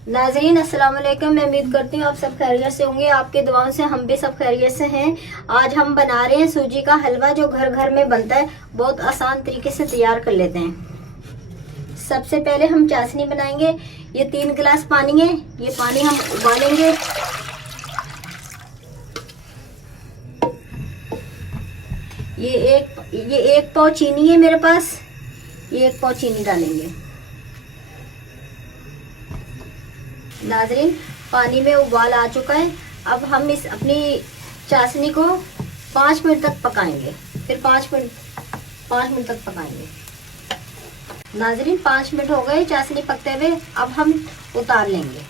नाजरीन अस्सलाम वालेकुम। मैं उम्मीद करती हूँ आप सब खैरियत से होंगे। आपके दुआओं से हम भी सब खैरियत से हैं। आज हम बना रहे हैं सूजी का हलवा, जो घर घर में बनता है। बहुत आसान तरीके से तैयार कर लेते हैं। सबसे पहले हम चाशनी बनाएंगे। ये 3 गिलास पानी है। ये पानी हम उबालेंगे। ये एक पाव चीनी है मेरे पास। ये 1 पाव चीनी डालेंगे। नाजरीन, पानी में उबाल आ चुका है। अब हम इस अपनी चाशनी को 5 मिनट तक पकाएंगे। फिर 5 मिनट तक पकाएंगे। नाजरीन, 5 मिनट हो गए चाशनी पकते हुए। अब हम उतार लेंगे।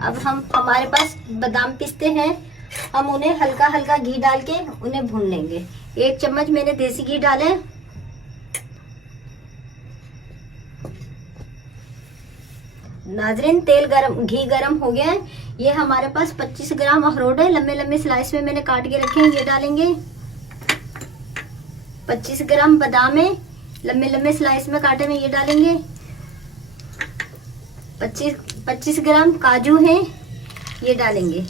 अब हमारे पास बादाम पिस्ते हैं। हम उन्हें हल्का हल्का घी डाल के उन्हें भून लेंगे। 1 चम्मच मैंने देसी घी डाले। नाजरीन, घी गरम हो गया है। ये हमारे पास 25 ग्राम अखरोट है, लंबे लंबे स्लाइस में मैंने काट के रखे हैं। ये डालेंगे। 25 ग्राम बादाम है, लंबे लंबे स्लाइस में काटे में। ये डालेंगे। 25 ग्राम काजू हैं। ये डालेंगे।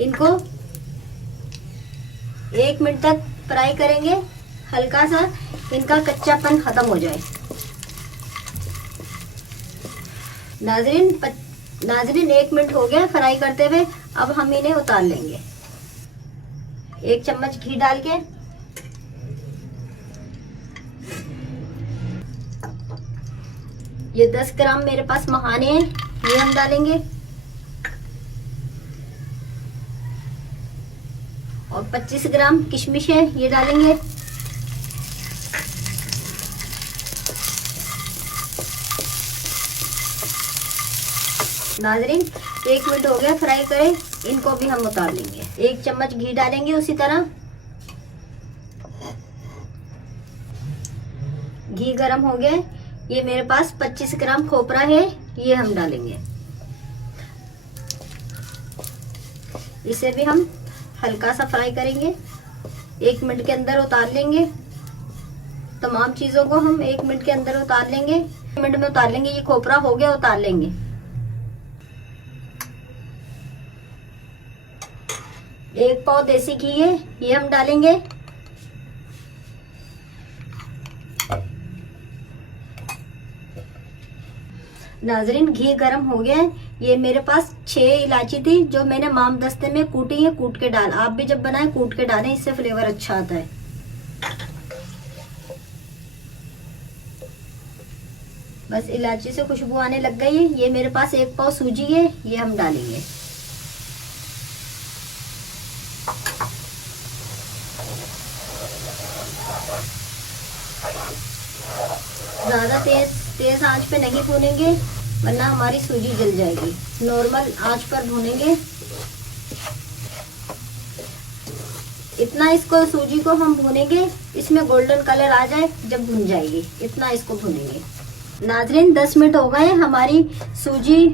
इनको 1 मिनट तक फ्राई करेंगे, हल्का सा इनका कच्चापन खत्म हो जाए। नाजरीन 1 मिनट हो गया फ्राई करते हुए। अब हम इन्हें उतार लेंगे। 1 चम्मच घी डाल के ये 10 ग्राम मेरे पास मखाने हैं। ये हम डालेंगे। और 25 ग्राम किशमिश है। ये डालेंगे। नाजरीन 1 मिनट हो गया फ्राई करे। इनको भी हम उतार लेंगे। 1 चम्मच घी डालेंगे उसी तरह। घी गरम हो गया। ये मेरे पास 25 ग्राम खोपरा है। ये हम डालेंगे। इसे भी हम हल्का सा फ्राई करेंगे। 1 मिनट के अंदर उतार लेंगे। तमाम चीजों को हम 1 मिनट के अंदर उतार लेंगे। 1 मिनट में उतार लेंगे। ये खोपरा हो गया, उतार लेंगे। 1 पाव देसी घी है। ये हम डालेंगे। नाजरीन घी गरम हो गया है। ये मेरे पास 6 इलायची थी, जो मैंने माम दस्ते में कूटी है। कूट के डाल, आप भी जब बनाएं कूट के डालें, इससे फ्लेवर अच्छा आता है। बस इलायची से खुशबू आने लग गई है। ये मेरे पास 1 पाव सूजी है। ये हम डालेंगे। ज्यादा तेज आंच पे नहीं भूनेंगे, वरना हमारी सूजी जल जाएगी। नॉर्मल आंच पर भूनेंगे। इतना इसको सूजी को हम भूनेंगे, इसमें गोल्डन कलर आ जाए जब भून जाएगी, इतना इसको भूनेंगे। नाजरीन 10 मिनट हो गए। हमारी सूजी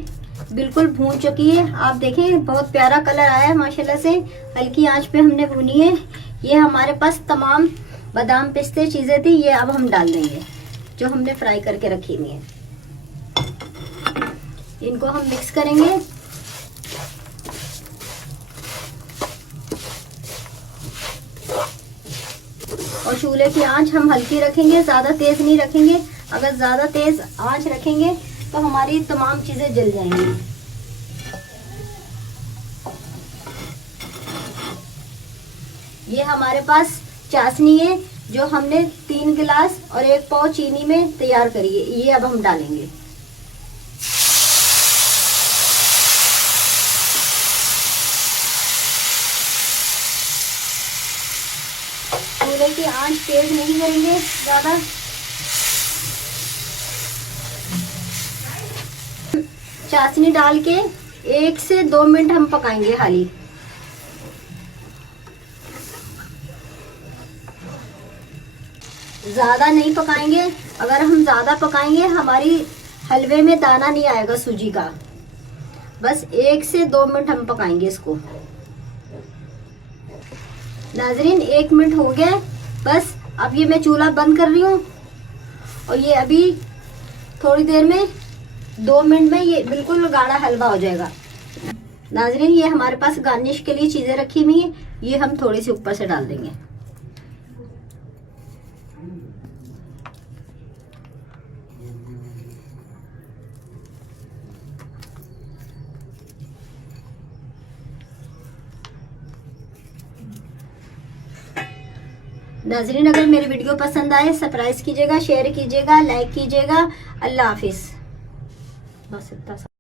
बिल्कुल भून चुकी है। आप देखें बहुत प्यारा कलर आया है माशाल्लाह से। हल्की आंच पे हमने भूनी है। ये हमारे पास तमाम बादाम पिस्ते चीजें थी, ये अब हम डाल देंगे, जो हमने फ्राई करके रखी हुई है। इनको हम मिक्स करेंगे। और चूल्हे की आंच हम हल्की रखेंगे, ज्यादा तेज नहीं रखेंगे। अगर ज्यादा तेज आंच रखेंगे तो हमारी तमाम चीजें जल जाएंगी। ये हमारे पास चाशनी है, जो हमने 3 गिलास और 1 पाव चीनी में तैयार करी है। ये अब हम डालेंगे। चूल्हे की आंच तेज नहीं करेंगे ज्यादा। चाशनी डाल के 1 से 2 मिनट हम पकाएंगे खाली। ज्यादा नहीं पकाएंगे। अगर हम ज्यादा पकाएंगे हमारी हलवे में दाना नहीं आएगा सूजी का। बस 1 से 2 मिनट हम पकाएंगे इसको। नाजरीन 1 मिनट हो गया। बस अब ये मैं चूल्हा बंद कर रही हूँ। और ये अभी थोड़ी देर में 2 मिनट में ये बिल्कुल गाढ़ा हलवा हो जाएगा। नाजरीन, ये हमारे पास गार्निश के लिए चीजें रखी हुई है, ये हम थोड़ी सी ऊपर से डाल देंगे। नाजरीन, अगर मेरी वीडियो पसंद आए सब्सक्राइब कीजिएगा, शेयर कीजिएगा, लाइक कीजिएगा। अल्लाह हाफिज। बस इतना।